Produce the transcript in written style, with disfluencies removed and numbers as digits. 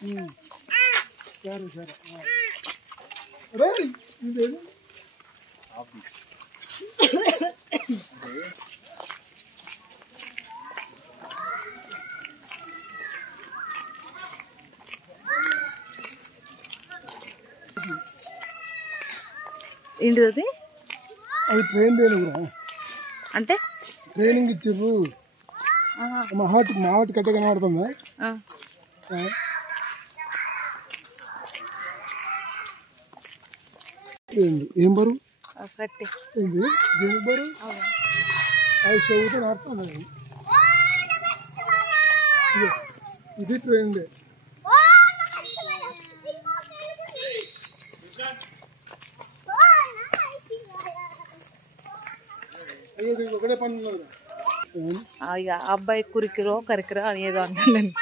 సరే సరే రేయ్ ఇదేనా ఏంటిది అది ట్రైన్ కూడా అంటే ట్రైనింగ్ ఇచ్చిర్రు మా హాట్ కట్ట కనబడుతుందా ఏం బరువు కట్టి ఏంది దేనికి బరువు అది చెబుతూ నడుస్తుంది ఇది ట్రైన్ అబ్బాయి కురికిరో కరికిరో అని ఏదో అంటుందండి